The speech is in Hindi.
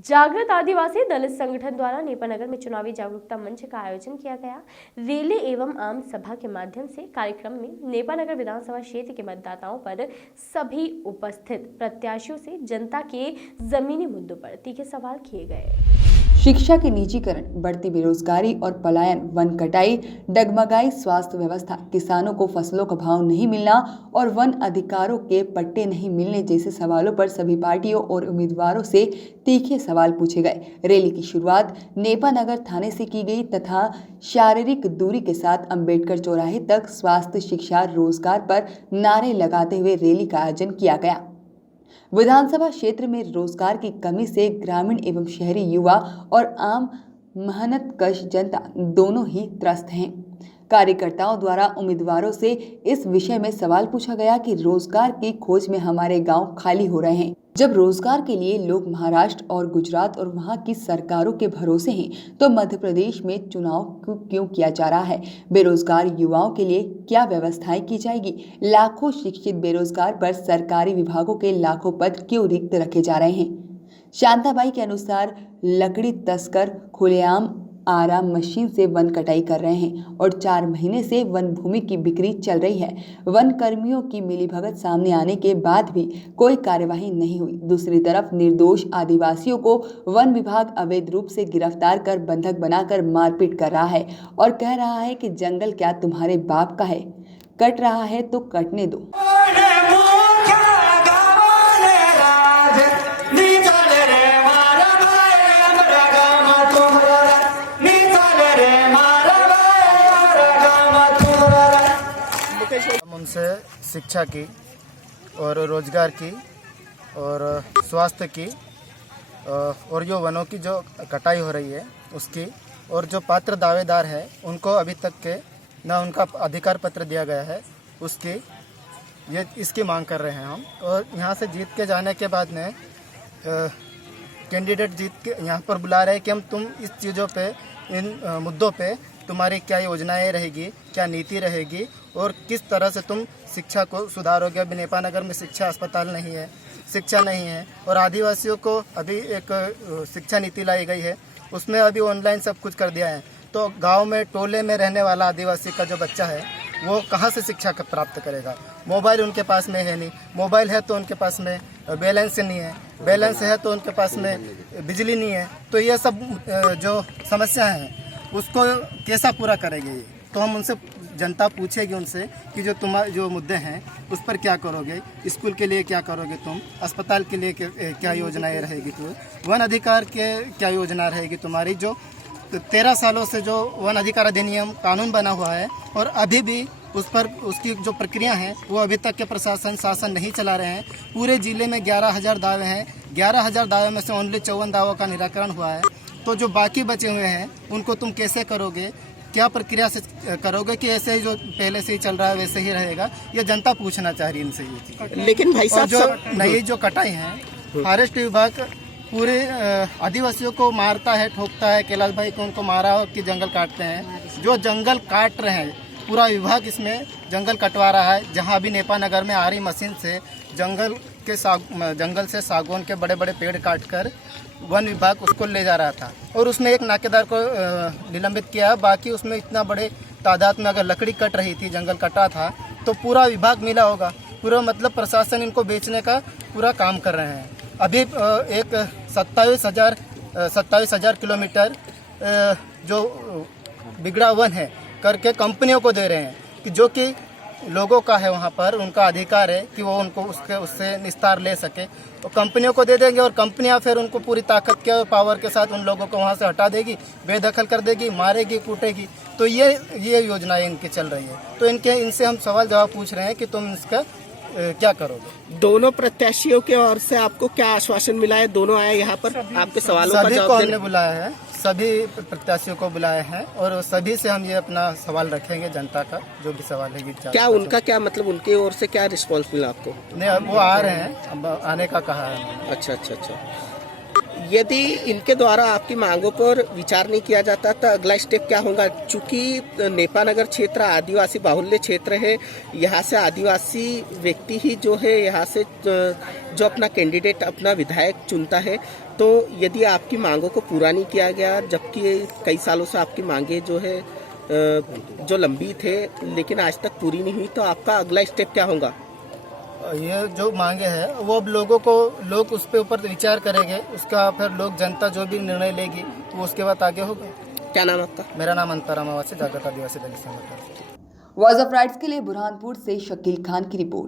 जागृत आदिवासी दलित संगठन द्वारा नेपानगर में चुनावी जागरूकता मंच का आयोजन किया गया। रैली एवं आम सभा के माध्यम से कार्यक्रम में नेपानगर विधानसभा क्षेत्र के मतदाताओं पर सभी उपस्थित प्रत्याशियों से जनता के जमीनी मुद्दों पर तीखे सवाल किए गए। शिक्षा के निजीकरण, बढ़ती बेरोजगारी और पलायन, वन कटाई, डगमगाई स्वास्थ्य व्यवस्था, किसानों को फसलों का भाव नहीं मिलना और वन अधिकारों के पट्टे नहीं मिलने जैसे सवालों पर सभी पार्टियों और उम्मीदवारों से तीखे सवाल पूछे गए। रैली की शुरुआत नेपानगर थाने से की गई तथा शारीरिक दूरी के साथ अंबेडकर चौराहे तक स्वास्थ्य, शिक्षा, रोजगार पर नारे लगाते हुए रैली का आयोजन किया गया। विधानसभा क्षेत्र में रोजगार की कमी से ग्रामीण एवं शहरी युवा और आम मेहनतकश जनता दोनों ही त्रस्त हैं। कार्यकर्ताओं द्वारा उम्मीदवारों से इस विषय में सवाल पूछा गया कि रोजगार की खोज में हमारे गांव खाली हो रहे हैं। जब रोजगार के लिए लोग महाराष्ट्र और गुजरात और वहां की सरकारों के भरोसे हैं, तो मध्य प्रदेश में चुनाव क्यों किया जा रहा है? बेरोजगार युवाओं के लिए क्या व्यवस्थाएं की जाएगी? लाखों शिक्षित बेरोजगार पर सरकारी विभागों के लाखों पद क्यों रिक्त रखे जा रहे हैं? शांताबाई के अनुसार लकड़ी तस्कर खुलेआम आराम मशीन से वन कटाई कर रहे हैं और 4 महीने से वन भूमि की बिक्री चल रही है। वन कर्मियों की मिलीभगत सामने आने के बाद भी कोई कार्यवाही नहीं हुई। दूसरी तरफ निर्दोष आदिवासियों को वन विभाग अवैध रूप से गिरफ्तार कर बंधक बनाकर मारपीट कर रहा है और कह रहा है कि जंगल क्या तुम्हारे बाप का है? कट रहा है तो कटने दो। उनसे शिक्षा की और रोजगार की और स्वास्थ्य की और जो वनों की जो कटाई हो रही है उसकी, और जो पात्र दावेदार है उनको अभी तक के ना उनका अधिकार पत्र दिया गया है उसकी, ये इसकी मांग कर रहे हैं हम। और यहाँ से जीत के जाने के बाद में कैंडिडेट जीत के यहाँ पर बुला रहे हैं कि हम तुम इस चीज़ों पे, इन मुद्दों पे तुम्हारी क्या योजनाएं रहेगी, क्या नीति रहेगी और किस तरह से तुम शिक्षा को सुधारोगे। अभी नेपानगर में शिक्षा अस्पताल नहीं है, शिक्षा नहीं है, और आदिवासियों को अभी एक शिक्षा नीति लाई गई है, उसमें अभी ऑनलाइन सब कुछ कर दिया है। तो गांव में टोले में रहने वाला आदिवासी का जो बच्चा है वो कहाँ से शिक्षा प्राप्त करेगा? मोबाइल उनके पास में है नहीं, मोबाइल है तो उनके पास में बैलेंस नहीं है, बैलेंस है तो उनके पास में बिजली नहीं है। तो ये सब जो समस्या हैं उसको कैसा पूरा करेंगे ये? तो हम उनसे, जनता पूछेगी उनसे कि जो तुम्हारे जो मुद्दे हैं उस पर क्या करोगे, स्कूल के लिए क्या करोगे तुम, अस्पताल के लिए क्या योजनाएं रहेगी, तो वन अधिकार के क्या योजना रहेगी तुम्हारी। जो 13 सालों से जो वन अधिकार अधिनियम कानून बना हुआ है और अभी भी उस पर उसकी जो प्रक्रिया है वो अभी तक के प्रशासन शासन नहीं चला रहे हैं। पूरे जिले में 11,000 दावे हैं, 11,000 दावे में से ओनली 54 दावों का निराकरण हुआ है। तो जो बाकी बचे हुए हैं उनको तुम कैसे करोगे, क्या प्रक्रिया से करोगे कि ऐसे ही जो पहले से ही चल रहा है वैसे ही रहेगा? ये जनता पूछना चाह रही है इनसे ये चीज़। लेकिन भाई साहब, जो नई जो कटाई है, फॉरेस्ट विभाग पूरे आदिवासियों को मारता है, ठोकता है। कैलाश भाई को उनको मारा हो कि जंगल काटते हैं, जो जंगल काट रहे हैं पूरा विभाग इसमें जंगल कटवा रहा है। जहाँ भी नेपानगर में आ रही मशीन से जंगल से सागौन के बड़े बड़े पेड़ काटकर वन विभाग उसको ले जा रहा था और उसमें एक नाकेदार को निलंबित किया। बाकी उसमें इतना बड़े तादाद में अगर लकड़ी कट रही थी, जंगल कटा था, तो पूरा विभाग मिला होगा। पूरा मतलब प्रशासन इनको बेचने का पूरा काम कर रहे हैं। अभी एक 27,000 किलोमीटर जो बिगड़ा वन है करके कंपनियों को दे रहे हैं, कि जो कि लोगों का है, वहाँ पर उनका अधिकार है कि वो उनको उससे निस्तार ले सके। तो कंपनियों को दे देंगे और कंपनियां फिर उनको पूरी ताकत के पावर के साथ उन लोगों को वहाँ से हटा देगी, बेदखल कर देगी, मारेगी, कूटेगी। तो ये योजनाएं इनकी चल रही है। तो इनसे हम सवाल जवाब पूछ रहे हैं कि तुम इसका क्या करोगे? दोनों प्रत्याशियों के ओर से आपको क्या आश्वासन मिला है? दोनों आए यहाँ पर आपके सवालों का जवाब देने? हमने बुलाया है, सभी प्रत्याशियों को बुलाए हैं और सभी से हम ये अपना सवाल रखेंगे, जनता का जो भी सवाल है। क्या उनका क्या मतलब, उनकी ओर से क्या रिस्पॉन्स मिला आपको? नहीं, वो आ रहे हैं, अब आने का कहा है। अच्छा। यदि इनके द्वारा आपकी मांगों पर विचार नहीं किया जाता तो अगला स्टेप क्या होगा? चूंकि नेपानगर क्षेत्र आदिवासी बाहुल्य क्षेत्र है, यहाँ से आदिवासी व्यक्ति ही जो है यहाँ से जो अपना कैंडिडेट अपना विधायक चुनता है, तो यदि आपकी मांगों को पूरा नहीं किया गया, जबकि कई सालों से आपकी मांगे जो है जो लंबित है लेकिन आज तक पूरी नहीं हुई, तो आपका अगला स्टेप क्या होगा? ये जो मांगे हैं वो अब लोग उस पे ऊपर विचार करेंगे, उसका फिर लोग जनता जो भी निर्णय लेगी वो उसके बाद आगे होगा। क्या नाम आपका? मेरा नाम अंतराम आवासी, जागृत आदिवासी दलित संगठन। वॉइस ऑफ राइट्स के लिए बुरहानपुर से शकील खान की रिपोर्ट।